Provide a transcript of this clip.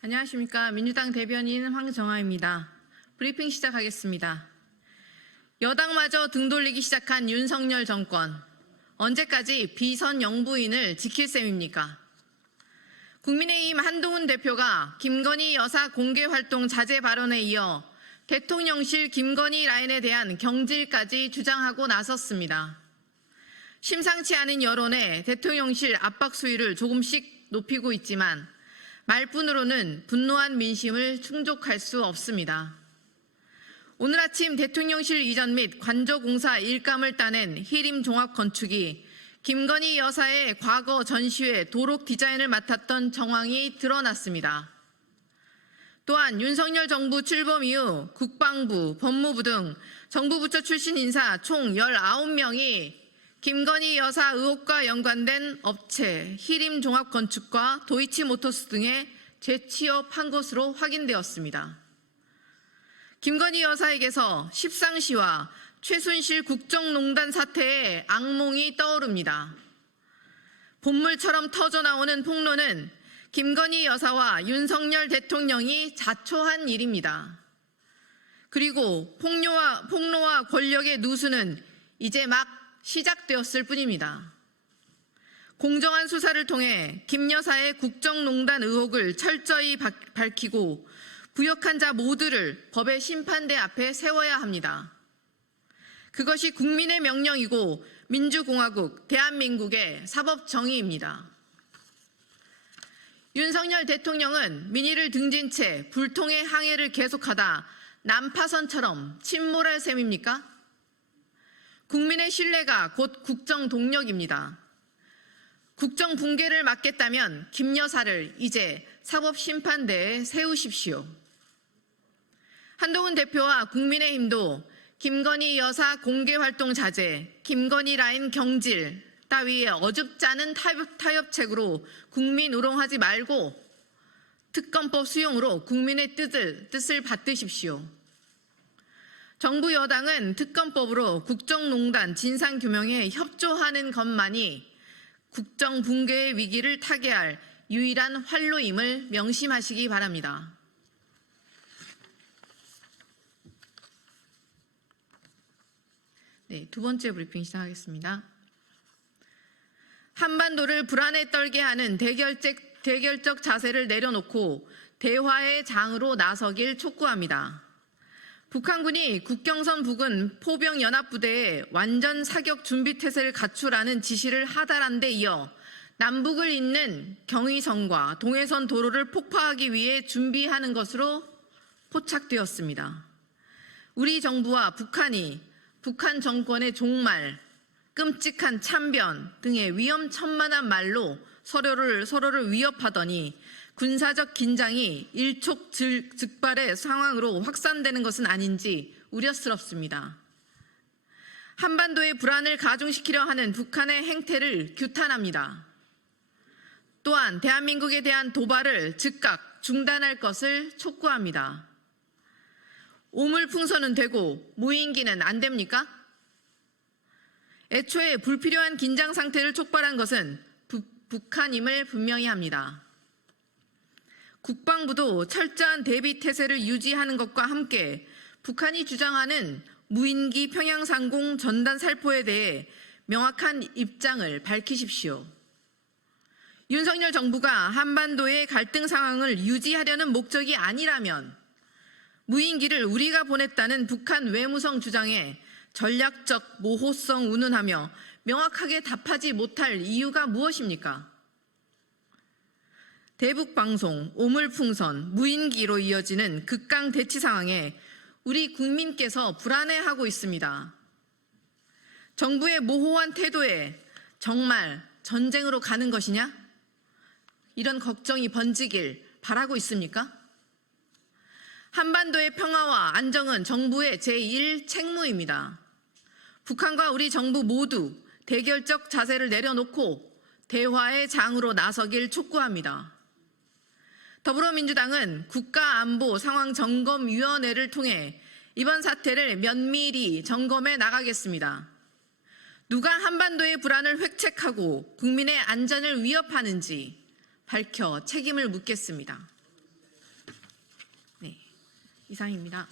안녕하십니까. 민주당 대변인 황정아입니다. 브리핑 시작하겠습니다. 여당마저 등 돌리기 시작한 윤석열 정권. 언제까지 비선 영부인을 지킬 셈입니까? 국민의힘 한동훈 대표가 김건희 여사 공개활동 자제 발언에 이어 대통령실 김건희 라인에 대한 경질까지 주장하고 나섰습니다. 심상치 않은 여론에 대통령실 압박 수위를 조금씩 높이고 있지만 말뿐으로는 분노한 민심을 충족할 수 없습니다. 오늘 아침 대통령실 이전 및 관저공사 일감을 따낸 히림 종합건축이 김건희 여사의 과거 전시회 도록 디자인을 맡았던 정황이 드러났습니다. 또한 윤석열 정부 출범 이후 국방부, 법무부 등 정부 부처 출신 인사 총 19명이 김건희 여사 의혹과 연관된 업체 히림 종합건축과 도이치모터스 등에 재취업한 것으로 확인되었습니다. 김건희 여사에게서 십상시와 최순실 국정농단 사태의 악몽이 떠오릅니다. 본물처럼 터져나오는 폭로는 김건희 여사와 윤석열 대통령이 자초한 일입니다. 그리고 폭로와 권력의 누수는 이제 막 시작되었을 뿐입니다. 공정한 수사를 통해 김 여사의 국정농단 의혹을 철저히 밝히고 부역한 자 모두를 법의 심판대 앞에 세워야 합니다. 그것이 국민의 명령이고 민주공화국 대한민국의 사법정의입니다. 윤석열 대통령은 민의를 등진 채 불통의 항해를 계속하다 난파선처럼 침몰할 셈입니까? 국민의 신뢰가 곧 국정 동력입니다. 국정 붕괴를 막겠다면 김 여사를 이제 사법심판대에 세우십시오. 한동훈 대표와 국민의힘도 김건희 여사 공개활동 자제, 김건희 라인 경질 따위의 어줍잖은 타협책으로 국민 우롱하지 말고 특검법 수용으로 국민의 뜻을 받드십시오. 정부 여당은 특검법으로 국정농단 진상규명에 협조하는 것만이 국정 붕괴의 위기를 타개할 유일한 활로임을 명심하시기 바랍니다. 네, 두 번째 브리핑 시작하겠습니다. 한반도를 불안에 떨게 하는 대결적 자세를 내려놓고 대화의 장으로 나서길 촉구합니다. 북한군이 국경선 부근 포병연합부대에 완전 사격 준비태세를 갖추라는 지시를 하달한 데 이어 남북을 잇는 경의선과 동해선 도로를 폭파하기 위해 준비하는 것으로 포착되었습니다. 우리 정부와 북한이 북한 정권의 종말, 끔찍한 참변 등의 위험천만한 말로 서로를 위협하더니 군사적 긴장이 일촉즉발의 상황으로 확산되는 것은 아닌지 우려스럽습니다. 한반도의 불안을 가중시키려 하는 북한의 행태를 규탄합니다. 또한 대한민국에 대한 도발을 즉각 중단할 것을 촉구합니다. 오물풍선은 되고 무인기는 안 됩니까? 애초에 불필요한 긴장 상태를 촉발한 것은 북한임을 분명히 합니다. 국방부도 철저한 대비 태세를 유지하는 것과 함께 북한이 주장하는 무인기 평양상공 전단 살포에 대해 명확한 입장을 밝히십시오. 윤석열 정부가 한반도의 갈등 상황을 유지하려는 목적이 아니라면 무인기를 우리가 보냈다는 북한 외무성 주장에 전략적 모호성 운운하며 명확하게 답하지 못할 이유가 무엇입니까? 대북방송, 오물풍선, 무인기로 이어지는 극강 대치 상황에 우리 국민께서 불안해하고 있습니다. 정부의 모호한 태도에 정말 전쟁으로 가는 것이냐? 이런 걱정이 번지길 바라고 있습니까? 한반도의 평화와 안정은 정부의 제1 책무입니다. 북한과 우리 정부 모두 대결적 자세를 내려놓고 대화의 장으로 나서길 촉구합니다. 더불어민주당은 국가안보상황점검위원회를 통해 이번 사태를 면밀히 점검해 나가겠습니다. 누가 한반도의 불안을 획책하고 국민의 안전을 위협하는지 밝혀 책임을 묻겠습니다. 이상입니다.